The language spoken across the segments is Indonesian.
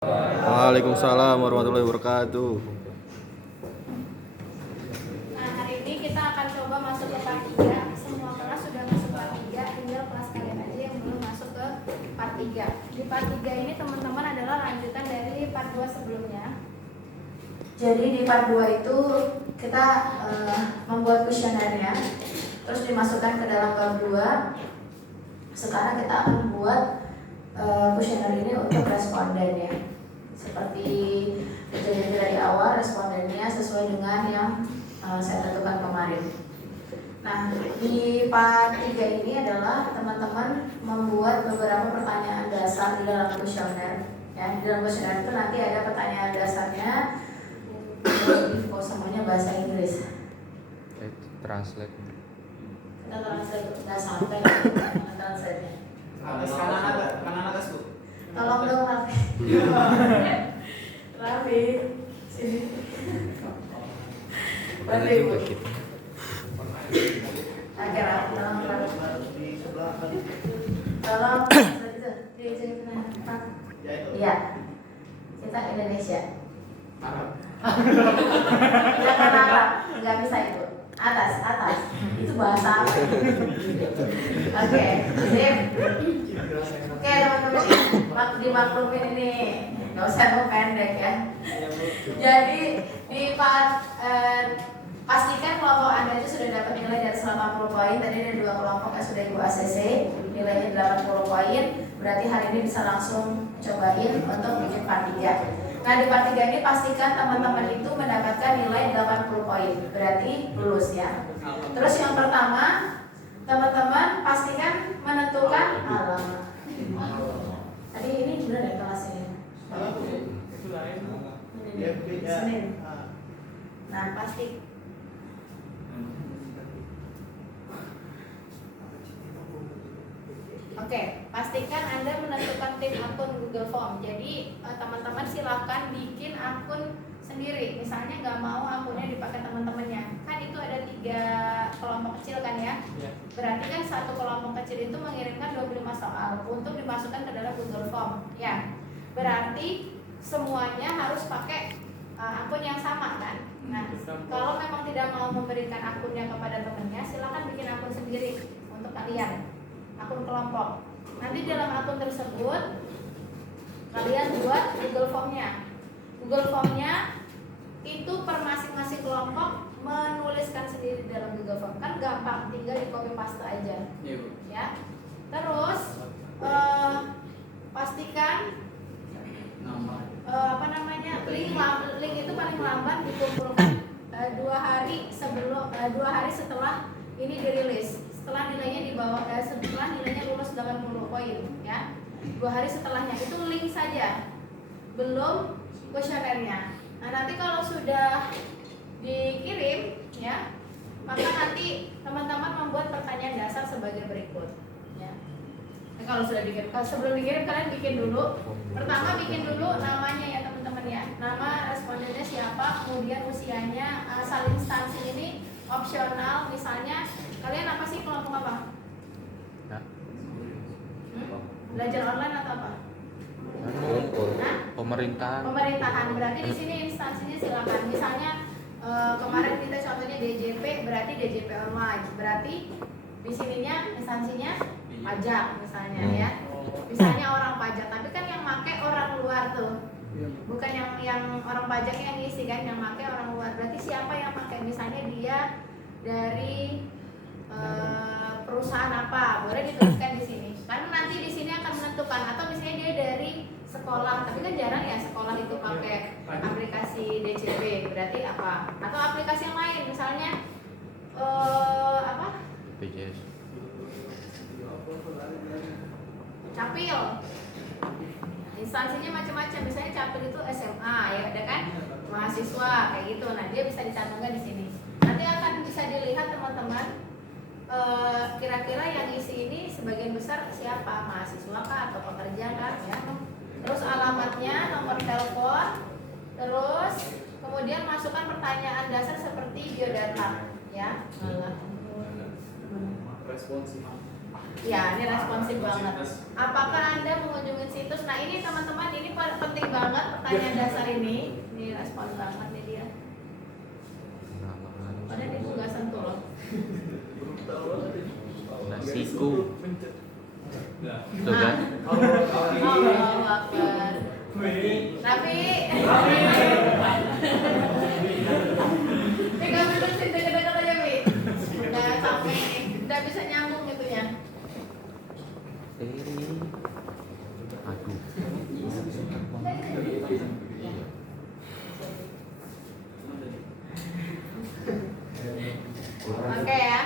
Waalaikumsalam warahmatullahi wabarakatuh. Nah, hari ini kita akan coba masuk ke part 3. Semua kelas sudah masuk part 3, tinggal kelas kalian aja yang belum masuk ke part 3. Di part 3 ini teman-teman adalah lanjutan dari part 2 sebelumnya. Jadi di part 2 itu kita membuat kuesionernya, terus dimasukkan ke dalam bab 2. Sekarang kita akan membuat kuesioner ini untuk responden ya. Seperti kejadian dari awal, respondennya sesuai dengan yang saya tentukan kemarin. Nah, di part 3 ini adalah teman-teman membuat beberapa pertanyaan dasar di dalam kuesioner. Ya, di dalam kuesioner itu nanti ada pertanyaan dasarnya. Info semuanya bahasa Inggris. Translate. Kita translate, nggak sampai translate-nya. Kanan atas Bu. Tolong dong Raffi. Raffi, sini. Raffi Bu. Agak Raffi, tolong Raffi. Tolong di sini. Iya. Kita Indonesia. Jangan Arab, nggak bisa itu. Atas. Itu bahasa apa? Oke, sip. Oke teman-teman, dimaklumin ini, nggak usah mau pendek ya. Jadi di part pastikan kelompok Anda itu sudah dapat nilai di atas 80 poin. Tadi ada 2 kelompok yang sudah Ibu ACC, nilainya 80 poin. Berarti hari ini bisa langsung cobain untuk bikin part 3. Nah di part 3 ini pastikan teman-teman itu mendapatkan nilai 80 poin. Berarti lulus ya. Terus yang pertama, teman-teman pastikan menentukan alamat. Tadi ini benar ya kelasnya? Senin. Nah pasti. Oke, pastikan Anda menentukan tim akun Google Form. Jadi teman-teman silahkan bikin akun sendiri. Misalnya nggak mau akunnya dipakai teman-temannya. Kan itu ada 3 kelompok kecil kan ya. Berarti kan satu kelompok kecil itu mengirimkan 25 soal untuk dimasukkan ke dalam Google Form. Ya, berarti semuanya harus pakai akun yang sama kan. Nah, kalau memang tidak mau memberikan akunnya kepada temannya, silahkan bikin akun sendiri untuk kalian. Akun kelompok. Nanti dalam akun tersebut kalian buat Google Form-nya. Google Form-nya itu per masing-masing kelompok menuliskan sendiri dalam Google Form. Kan gampang, tinggal di copy paste aja. Ya. Terus pastikan link itu paling lambat dikumpulkan 2 hari setelah ini dirilis. Setelah nilainya di bawah setelah nilainya lulus 80 poin ya. 2 hari setelahnya itu link saja. Belum kuesionernya. Nah, nanti kalau sudah dikirim ya, maka nanti teman-teman membuat pertanyaan dasar sebagai berikut ya. Nah, kalau sudah dikirim, sebelum dikirim kalian bikin dulu. Pertama bikin dulu namanya ya teman-teman ya. Nama respondennya siapa, kemudian usianya, asal instansi ini opsional. Misalnya kalian apa sih, kelompok apa? Belajar online atau apa? Pemerintahan. Berarti di sini instansinya silakan. Misalnya kemarin kita contohnya DJP, berarti DJP online. Berarti di sininya instansinya pajak misalnya ya. Misalnya orang pajak, tapi kan yang make orang luar tuh. Bukan yang orang pajaknya yang ngisi kan, yang make orang luar. Berarti siapa yang pakai? Misalnya dia dari perusahaan apa, boleh dituliskan di sini. Karena nanti di sini akan menentukan. Atau misalnya dia dari sekolah, tapi kan jarang ya sekolah itu pakai aplikasi DCP. Berarti apa? Atau aplikasi yang lain, misalnya apa? BPJS. Capil. Instansinya macam-macam. Misalnya Capil itu SMA ya, ada kan? Mahasiswa kayak gitu. Nah, dia bisa dicantumkan di sini. Nanti akan bisa dilihat teman-teman. Kira-kira yang isi ini sebagian besar siapa, mahasiswa kah atau pekerja kah ya. Terus alamatnya, nomor telepon, terus kemudian masukkan pertanyaan dasar seperti biodata ya. Responsif. Ya, ini responsif banget. apakah Anda mengunjungi situs? Nah ini teman-teman, ini penting banget pertanyaan dasar ini. Ini respon banget nih dia. Padahal dia juga sentuh loh. Nasiku. Tuh Nah, kan? Allahu Akbar. Tapi tinggal berusin deket-deket aja, Wi. Udah sampai nih, udah bisa nyambung gitu ya. Aduh. Oke ya.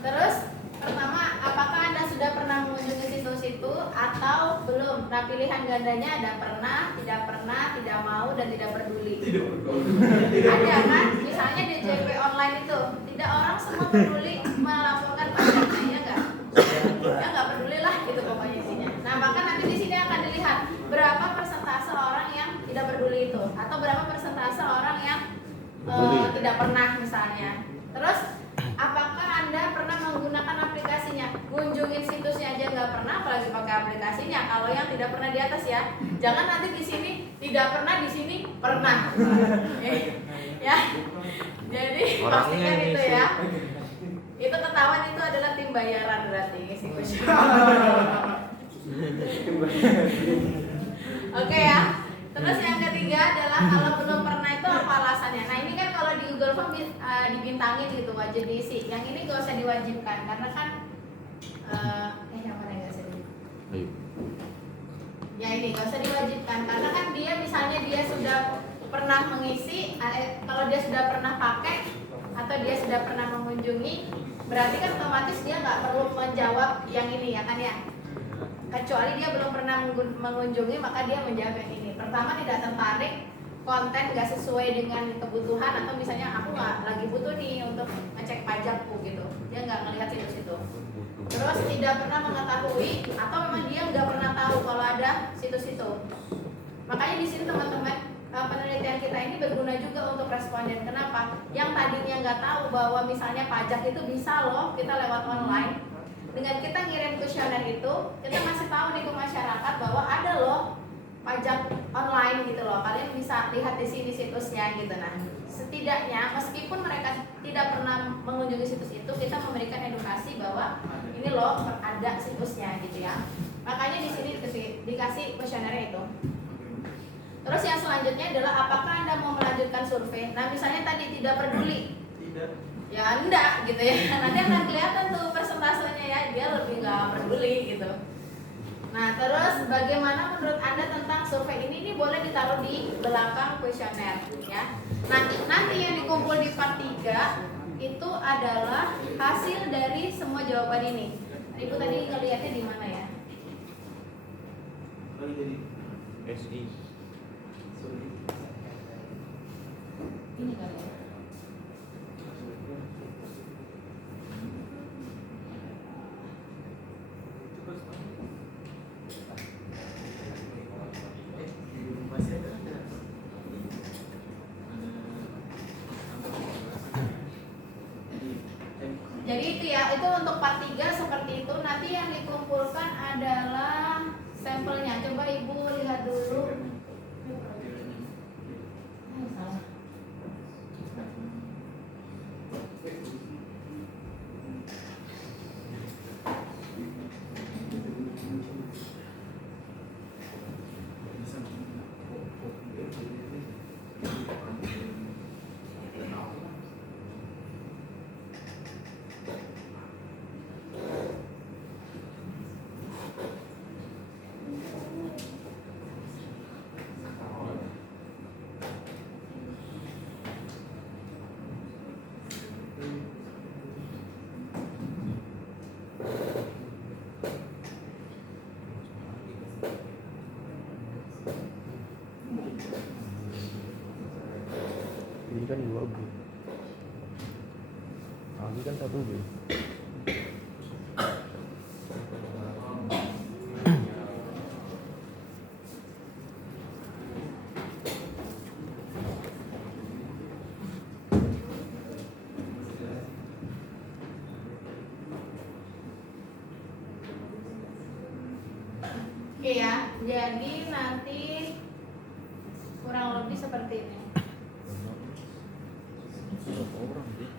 Terus pertama, apakah Anda sudah pernah mengunjungi situs itu atau belum? Nah, pilihan gandanya ada pernah, tidak mau, dan tidak peduli. Ada kan? Misalnya di JP online itu, tidak orang semua peduli melaporkan pajaknya, ya enggak? Ya enggak peduli lah gitu pokoknya isinya. Nah, maka nanti di sini akan dilihat berapa persentase orang yang tidak peduli itu, atau berapa persentase orang yang tidak pernah misalnya. Terus apakah Anda pernah menggunakan aplikasinya? Kunjungin situsnya aja nggak pernah, apalagi pakai aplikasinya. Kalau yang tidak pernah di atas ya, jangan nanti di sini tidak pernah, di sini pernah. Ya, jadi pastikan itu ya. Itu ketahuan itu adalah tim bayaran berarti situs. Oke ya. Terus yang ketiga adalah kalau belum pernah itu apa alasannya? Nah ini kan kalau di Google Form dibintangin gitu, wajib diisi. Yang ini gak usah diwajibkan karena kan yang mana gak usah diwajibkan? Ayo. Ya ini gak usah diwajibkan karena kan dia misalnya dia sudah pernah mengisi, kalau dia sudah pernah pakai atau dia sudah pernah mengunjungi, berarti kan otomatis dia nggak perlu menjawab yang ini ya kan ya. Kecuali dia belum pernah mengunjungi, maka dia menjawab yang ini. Pertama, tidak tertarik, konten nggak sesuai dengan kebutuhan, atau misalnya aku nggak lagi butuh nih untuk ngecek pajakku gitu, dia nggak ngelihat situs itu. Terus tidak pernah mengetahui, atau memang dia nggak pernah tahu kalau ada situs itu. Makanya di sini teman-teman, penelitian kita ini berguna juga untuk responden. Kenapa? Yang tadinya nggak tahu bahwa misalnya pajak itu bisa loh kita lewat online. Dengan kita ngirim kuesioner itu, kita masih tahu nih ke masyarakat bahwa ada loh pajak online gitu loh. Kalian bisa lihat di sini situsnya gitu. Nah, setidaknya meskipun mereka tidak pernah mengunjungi situs itu, kita memberikan edukasi bahwa ini loh ada situsnya gitu ya. Makanya di sini dikasih kuesioner itu. Terus yang selanjutnya adalah apakah Anda mau melanjutkan survei? Nah, misalnya tadi tidak peduli. Tidak. Ya enggak gitu ya. Nanti akan kelihatan tuh persentasenya ya, dia lebih nggak peduli gitu. Nah, terus bagaimana menurut Anda tentang survei ini? Ini boleh ditaruh di belakang kuesioner ya. Nah, nanti yang dikumpul di part 3 itu adalah hasil dari semua jawaban ini. Ibu tadi ngelihatnya di mana ya? SI. Ini kali ya. Jadi itu ya, itu untuk part 3 seperti itu. Nanti yang dikumpulkan adalah sampelnya. Coba Ibu lihat dulu. Salah. Ini kan 2 Bu. Ini kan 1 Bu. Oke ya, jadi nanti kurang lebih seperti ini. Berapa orang sih?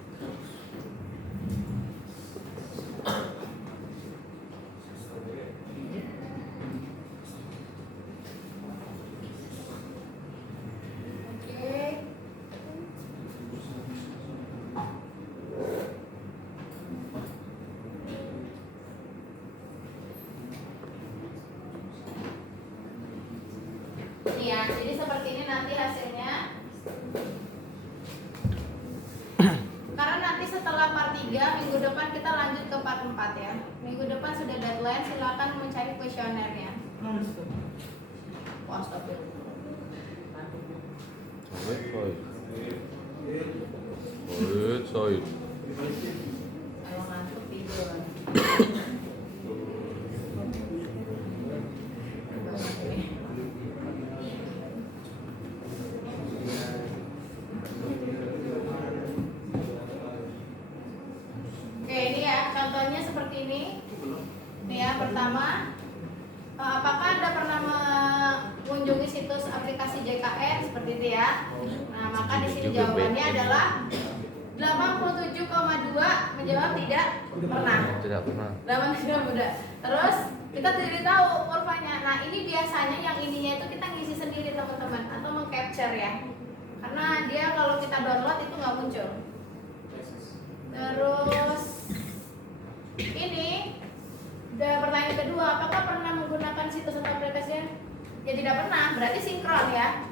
Oke. Nih ya, jadi seperti ini nanti hasilnya. Karena nanti setelah part 3 minggu depan kita lanjut ke part 4 ya. Minggu depan sudah deadline, silakan mencari kuesionernya. Wah, stop ya. Soid. Kalau ngantuk tidur. Oke, ini ya contohnya seperti ini. Nih ya, pertama, apakah Anda pernah mengunjungi situs aplikasi JKN seperti itu ya? Nah, maka di sini jawabannya adalah 87,2 menjawab tidak pernah. Tidak pernah. 87 muda. Terus kita tidak tahu kurvanya. Nah, ini biasanya yang ininya itu kita ngisi sendiri teman-teman atau meng-capture ya. Karena dia kalau kita download itu nggak muncul. Terus ini pertanyaan kedua, apakah pernah menggunakan situs atau aplikasi? Ya tidak pernah, berarti sinkron ya.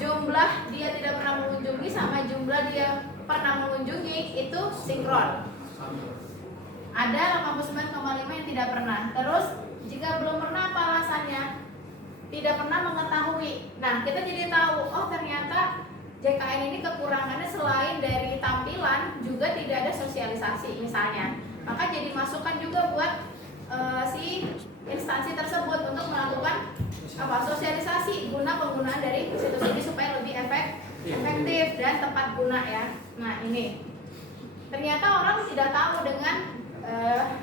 Jumlah dia tidak pernah mengunjungi sama jumlah dia pernah mengunjungi itu sinkron. Ada 89,5 yang tidak pernah. Terus jika belum pernah apa alasannya? Tidak pernah mengetahui. Nah, kita jadi tahu, oh ternyata JKN ini kekurangannya selain dari tampilan juga tidak ada sosialisasi misalnya. Maka jadi masukan juga buat si instansi tersebut untuk melakukan sosialisasi guna penggunaan dari situs ini supaya lebih efektif dan tepat guna ya. Nah, ini ternyata orang tidak tahu dengan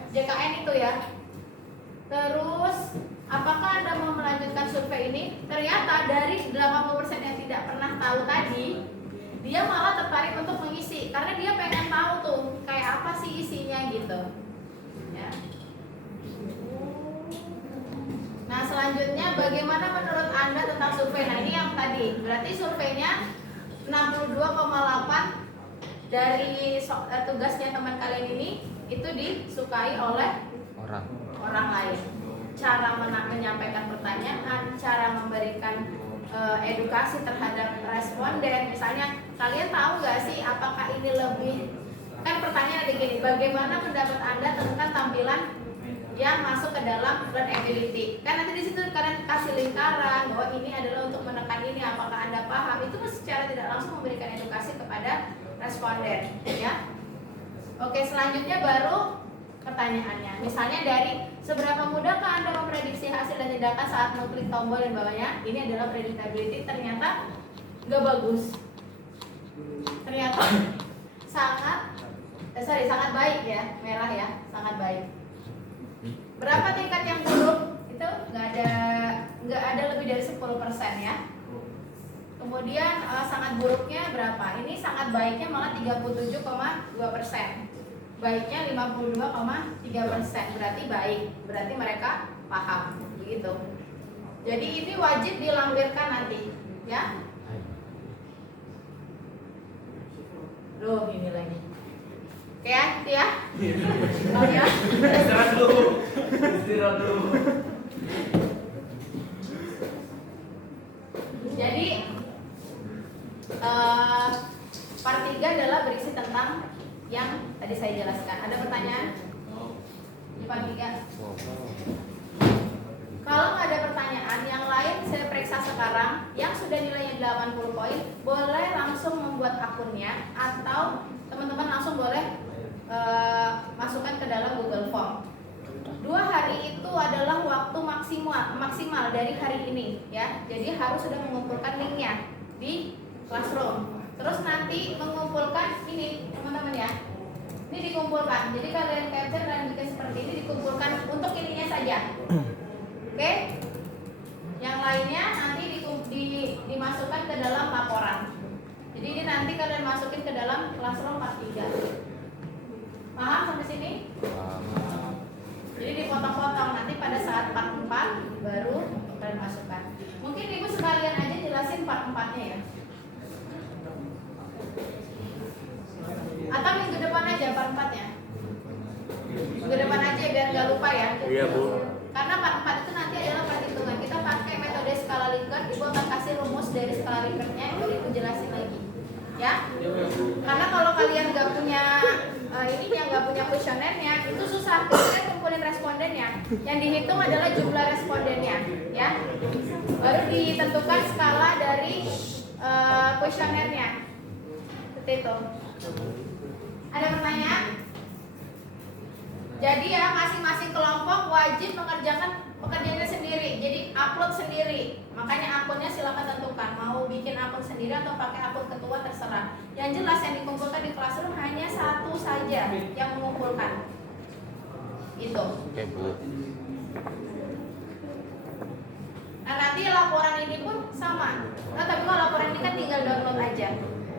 JKN itu ya. Terus apakah Anda mau melanjutkan survei ini? Ternyata dari 80% yang tidak pernah tahu tadi, dia malah tertarik untuk mengisi karena dia pengen tahu tuh kayak apa sih isinya gitu ya. Nah, selanjutnya bagaimana menurut Anda tentang survei? Nah, ini yang tadi. Berarti surveinya 62,8 dari tugasnya teman kalian ini itu disukai oleh orang lain. Cara menyampaikan pertanyaan, cara memberikan edukasi terhadap responden. Misalnya, kalian tahu nggak sih apakah ini lebih, kan pertanyaan ada gini, bagaimana pendapat Anda tentang tampilan yang masuk ke dalam learnability? Kan nanti di situ kalian kasih lingkaran bahwa ini adalah untuk menekan ini, apakah Anda paham? Itu secara tidak langsung memberikan edukasi kepada responden ya. Oke, selanjutnya baru pertanyaannya. Misalnya dari seberapa mudahkah Anda memprediksi hasil dan tindakan saat mengklik tombol dan bawahnya? Ini adalah predictability, ternyata nggak bagus. Ternyata sangat baik ya, merah ya, sangat baik. Berapa tingkat yang buruk? Itu nggak ada lebih dari 10% ya. Kemudian sangat buruknya berapa? Ini sangat baiknya malah 37,2%. Baiknya 52,3%. Berarti baik. Berarti mereka paham begitu. Jadi ini wajib dilampirkan nanti, ya. Loh, ini lagi. Oke ya, itu ya. Oh ya. Istirahat dulu. Istirahat dulu. Jadi part 3 adalah berisi tentang yang tadi saya jelaskan. Ada pertanyaan? Di part 3. Kalau nggak ada pertanyaan, yang lain saya periksa sekarang. Yang sudah nilainya 80 poin, boleh langsung membuat akunnya atau teman-teman langsung boleh masukkan ke dalam Google Form. 2 hari itu adalah waktu maksimal dari hari ini ya. Jadi harus sudah mengumpulkan linknya di Classroom. Terus nanti mengumpulkan ini teman-teman ya. Ini dikumpulkan. Jadi kalian capture dan bikin seperti ini, dikumpulkan untuk ininya saja. Oke? dalam classroom part 3. Paham sampai sini? Jadi dipotong-potong, nanti pada saat part 4 baru kalian masukkan. Mungkin ibu sekalian aja jelasin part 4-nya ya. Atau minggu depan aja part 4-nya. Minggu depan aja biar nggak lupa ya. Iya, Bu. Karena part 4 itu nanti adalah perhitungan. Kita pakai metode skala Likert. Ibu akan kasih rumus dari skala Likert-nya, baru ibu jelasin lagi. Ya. Karena kalau kalian nggak punya ininya, nggak punya kuesionernya, itu susah. Kalian kumpulin respondennya. Yang dihitung adalah jumlah respondennya, ya. Baru ditentukan skala dari kuesionernya. Seperti itu. Ada pertanyaan? Jadi ya masing-masing kelompok wajib mengerjakan pekerjaannya sendiri. Jadi upload sendiri. Makanya akunnya silakan tentukan. Mau bikin akun sendiri atau pakai akun ketua terserah. Yang jelas yang dikumpulkan di classroom hanya satu saja yang mengumpulkan. Itu. Oke, Bu. Nah nanti laporan ini pun sama. Nah tapi kalau laporan ini kan tinggal download aja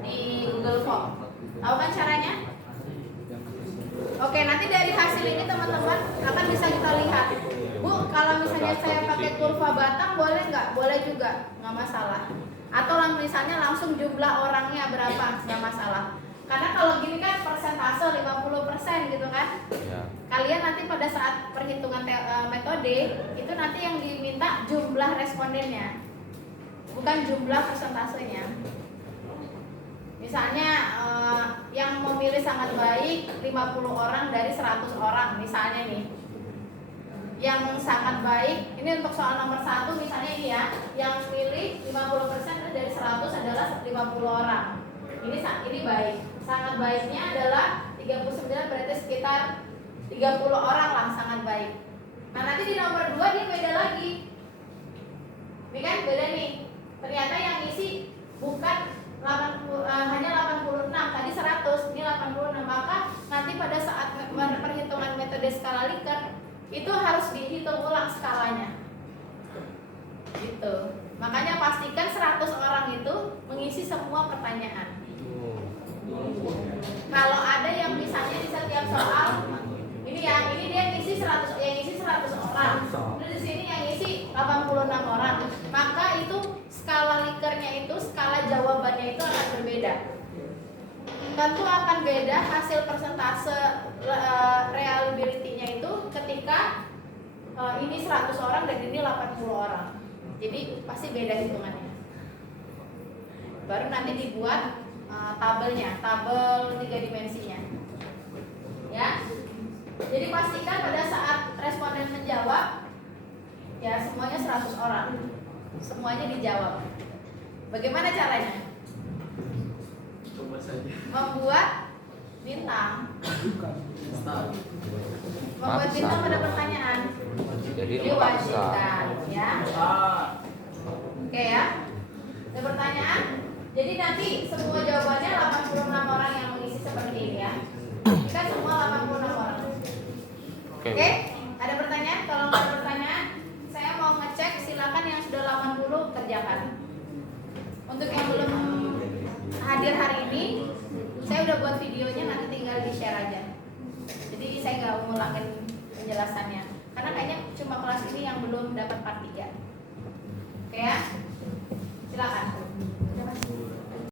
di Google Form. Tahu kan caranya? Oke, nanti dari hasil ini teman-teman akan bisa kita lihat. Bu, kalau misalnya saya pakai kurva batang boleh nggak? Boleh juga, nggak masalah. Atau misalnya langsung jumlah orangnya berapa, nggak masalah. Karena kalau gini kan persentase 50% gitu kan. Ya. Kalian nanti pada saat perhitungan metode itu nanti yang diminta jumlah respondennya, bukan jumlah persentasenya. Misalnya yang memilih sangat baik 50 orang dari 100 orang misalnya nih. Yang sangat baik, ini untuk soal nomor 1 misalnya ini ya, yang milih 50% dari 100 adalah 50 orang. Ini baik. Sangat baiknya adalah 39, berarti sekitar 30 orang lah sangat baik. Nah nanti di nomor 2 dia beda lagi. Ini kan beda nih. Ternyata yang isi bukan hanya 86, tadi 100, ini 86. Maka nanti pada saat perhitungan metode skala Likert itu harus dihitung ulang skalanya. Gitu. Makanya pastikan 100 orang itu mengisi semua pertanyaan. Kalau ada yang misalnya di setiap soal ini ya, ini dia ngisi 100, yang ngisi 100 orang. Terus di sini yang ngisi 86 orang. Maka itu skala Likert-nya itu, skala jawabannya itu akan berbeda. Tentu akan beda hasil persentase reliability-nya itu ketika ini 100 orang dan ini 80 orang. Jadi pasti beda hitungannya. Baru nanti dibuat tabelnya, tabel 3 dimensinya. Ya. Jadi pastikan pada saat responden menjawab ya semuanya 100 orang. Semuanya dijawab. Bagaimana caranya? Coba saja. Membuat bintang. Membuat bintang pada pertanyaan. Jadi Diwajibkan, ya. Oke ya. Ada pertanyaan? Jadi nanti semua jawabannya 86 orang yang mengisi seperti ini ya. Kita semua 86 orang. Oke, ada pertanyaan? Kalau nggak ada pertanyaan, saya mau ngecek, silakan yang sudah 80 kerjakan. Untuk yang belum hadir hari ini, saya udah buat videonya, nanti tinggal di share aja. Jadi saya nggak ngulangin penjelasannya, karena kayaknya cuma kelas ini yang belum dapat part 3.